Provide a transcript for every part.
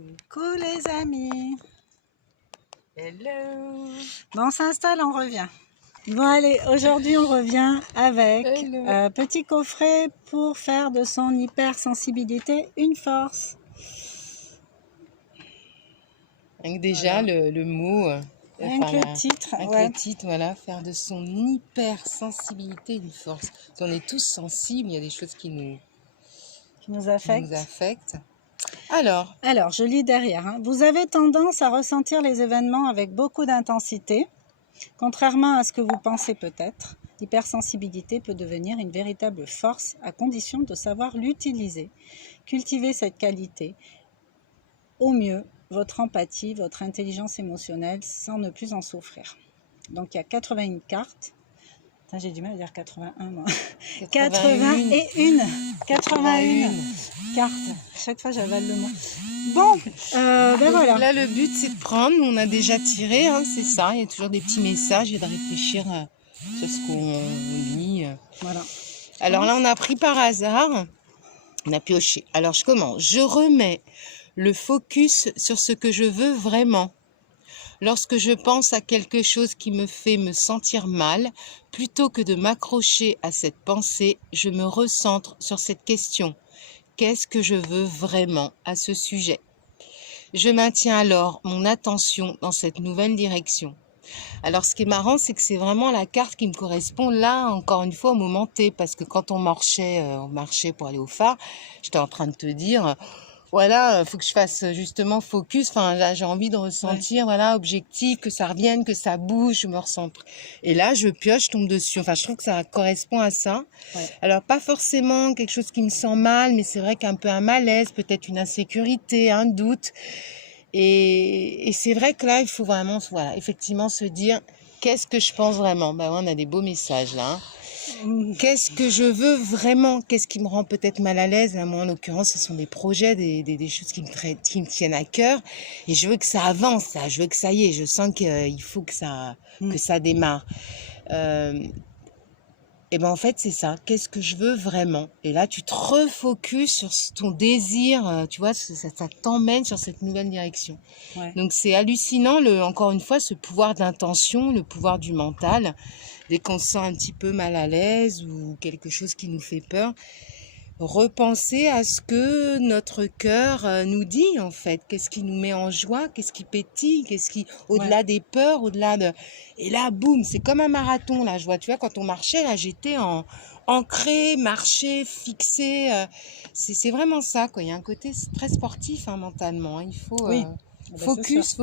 Coucou les amis. Hello. Bon, on s'installe, on revient. Bon allez, aujourd'hui on revient avec petit coffret pour faire de son hypersensibilité une force. Avec déjà voilà. le mot, avec le titre, avec ouais. le titre, voilà, faire de son hypersensibilité une force. On est tous sensibles, il y a des choses qui nous affectent. Alors, je lis derrière. Hein. Vous avez tendance à ressentir les événements avec beaucoup d'intensité. Contrairement à ce que vous pensez peut-être, l'hypersensibilité peut devenir une véritable force à condition de savoir l'utiliser. Cultivez cette qualité au mieux votre empathie, votre intelligence émotionnelle sans ne plus en souffrir. Donc il y a 81 cartes. J'ai du mal à dire 81 moi. 81 cartes. Chaque fois j'avale le mot. Bon, ben voilà. Là le but c'est de prendre, on a déjà tiré, hein, c'est ça, il y a toujours des petits messages et de réfléchir sur ce qu'on lit. Voilà. Alors là on a pris par hasard, on a pioché. Alors je commence, je remets le focus sur ce que je veux vraiment. Lorsque je pense à quelque chose qui me fait me sentir mal, plutôt que de m'accrocher à cette pensée, je me recentre sur cette question. Qu'est-ce que je veux vraiment à ce sujet? Je maintiens alors mon attention dans cette nouvelle direction. Alors ce qui est marrant, c'est que c'est vraiment la carte qui me correspond là, encore une fois, au moment T, parce que quand on marchait pour aller au phare, j'étais en train de te dire... Voilà, faut que je fasse justement focus. Enfin, là, j'ai envie de ressentir, voilà, objectif, que ça revienne, que ça bouge, je me ressens. Et là, je pioche, je tombe dessus. Enfin, je trouve que ça correspond à ça. Ouais. Alors, pas forcément quelque chose qui me sent mal, mais c'est vrai qu'un peu un malaise, peut-être une insécurité, un doute. Et c'est vrai que là, il faut vraiment, voilà, effectivement, se dire, qu'est-ce que je pense vraiment? Ben, on a des beaux messages là. Hein. Qu'est-ce que je veux vraiment? Qu'est-ce qui me rend peut-être mal à l'aise? Moi, en l'occurrence, ce sont des projets, des choses qui me tiennent à cœur. Et je veux que ça avance, là. Je veux que ça y est. Je sens qu'il faut que ça démarre. Et ben en fait, c'est ça. Qu'est-ce que je veux vraiment? Et là, tu te refocuses sur ton désir. Tu vois, ça t'emmène sur cette nouvelle direction. Ouais. Donc, c'est hallucinant, encore une fois, ce pouvoir d'intention, le pouvoir du mental. Dès qu'on se sent un petit peu mal à l'aise ou quelque chose qui nous fait peur, repenser à ce que notre cœur nous dit en fait. Qu'est-ce qui nous met en joie? Qu'est-ce qui pétille? Qu'est-ce qui, au-delà des peurs, au-delà de... Et là, boum, c'est comme un marathon là. Je vois, tu vois, quand on marchait là, j'étais ancré, marché, fixé. C'est vraiment ça, quoi. Il y a un côté très sportif hein, mentalement. Hein. Il faut... Oui. Focus.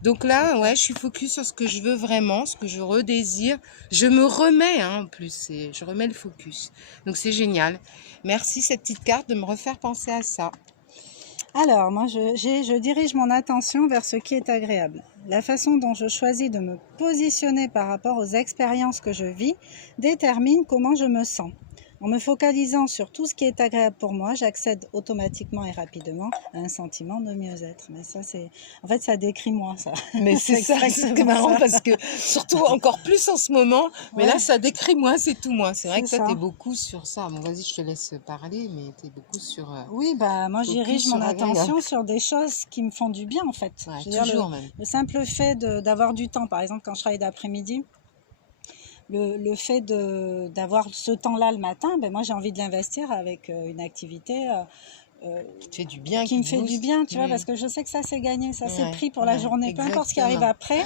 Donc là, ouais, je suis focus sur ce que je veux vraiment, ce que je redésire. Je me remets, hein, en plus, je remets le focus. Donc c'est génial. Merci cette petite carte de me refaire penser à ça. Alors, moi, je dirige mon attention vers ce qui est agréable. La façon dont je choisis de me positionner par rapport aux expériences que je vis détermine comment je me sens. En me focalisant sur tout ce qui est agréable pour moi, j'accède automatiquement et rapidement à un sentiment de mieux-être. Mais ça, c'est... En fait, ça décrit moi, ça. Mais c'est ça, c'est marrant parce que, surtout encore plus en ce moment, mais là, ça décrit moi, c'est tout moi. C'est vrai que toi, tu es beaucoup sur ça. Bon, vas-y, je te laisse parler, mais tu es beaucoup sur... oui, bah, moi, je dirige mon attention sur des choses qui me font du bien, en fait. Ouais, toujours même. Le simple fait d'avoir du temps, par exemple, quand je travaille d'après-midi, le fait d'avoir ce temps-là le matin, ben moi j'ai envie de l'investir avec une activité qui te fait du bien, qui me fait du bien, tu vois, parce que je sais que ça c'est gagné, ça c'est pris pour la journée, exactement. Peu importe ce qui arrive après,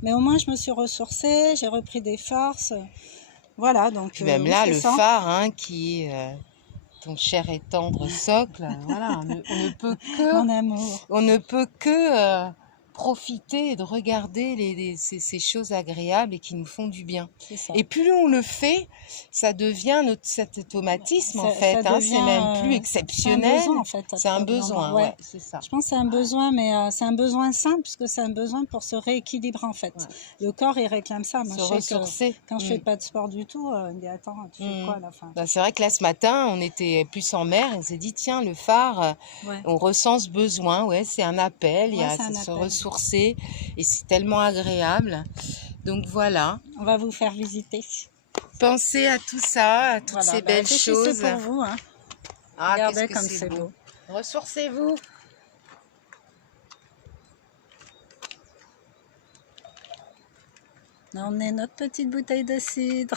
mais au moins je me suis ressourcée, j'ai repris des forces, voilà. Donc puis même là, le phare, hein, qui est ton cher et tendre socle, voilà, on ne peut que, mon amour, on ne peut que profiter et de regarder ces choses agréables et qui nous font du bien. Et plus on le fait, ça devient cet automatisme en fait. Hein, c'est même plus exceptionnel. C'est un besoin en fait. C'est un besoin, ouais, c'est ça. Je pense que c'est un besoin, mais c'est un besoin simple puisque c'est un besoin pour se rééquilibrer en fait. Ouais. Le corps il réclame ça. Moi, se ressourcer. Quand je fais pas de sport du tout, il me dit attends, tu fais quoi à la fin? C'est vrai que là ce matin, on était plus en mer et on s'est dit tiens le phare, on ressent ce besoin, ouais, c'est un appel, il y a se ressourcer. Et c'est tellement agréable. Donc voilà. On va vous faire visiter. Pensez à tout ça, à toutes ces belles choses. C'est pour vous. Hein. Ah, regardez comme c'est beau. Ressourcez-vous. On a emmené notre petite bouteille de cidre.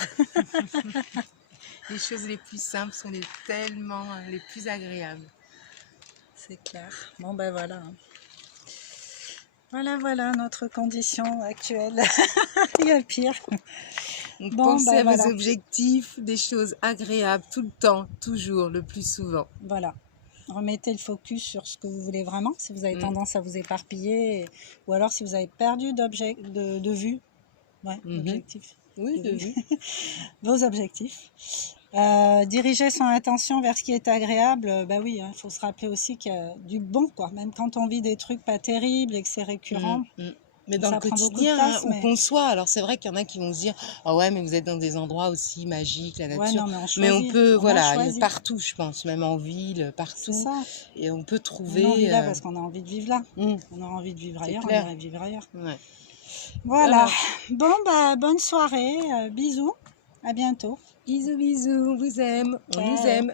Les choses les plus simples sont tellement les plus agréables. C'est clair. Bon, ben voilà. Voilà notre condition actuelle. Il y a pire. Donc Bon, pensez à voilà. vos objectifs, des choses agréables tout le temps, toujours, le plus souvent. Voilà. Remettez le focus sur ce que vous voulez vraiment, si vous avez tendance à vous éparpiller, ou alors si vous avez perdu de vue. Ouais, d'objectif. Oui, de vue. Vos objectifs. Diriger son attention vers ce qui est agréable, bah oui, il faut se rappeler aussi qu'il y a du bon, quoi. Même quand on vit des trucs pas terribles et que c'est récurrent. Mais dans le prend beaucoup de quotidien, place, où qu'on soit, alors c'est vrai qu'il y en a qui vont se dire « Ah ouais, mais vous êtes dans des endroits aussi magiques, la nature. Ouais, non, mais on mais choisit. on peut, On a voilà, choisi. partout, je pense, même en ville, partout. C'est ça. Et on peut trouver... On vit là parce qu'on a envie de vivre là. On aura envie de vivre ailleurs, clair. on irait vivre ailleurs. Ouais. Voilà. Bon, bah, bonne soirée. Bisous. À bientôt. Bisous, bisous, on vous aime, on nous Ciao. aime.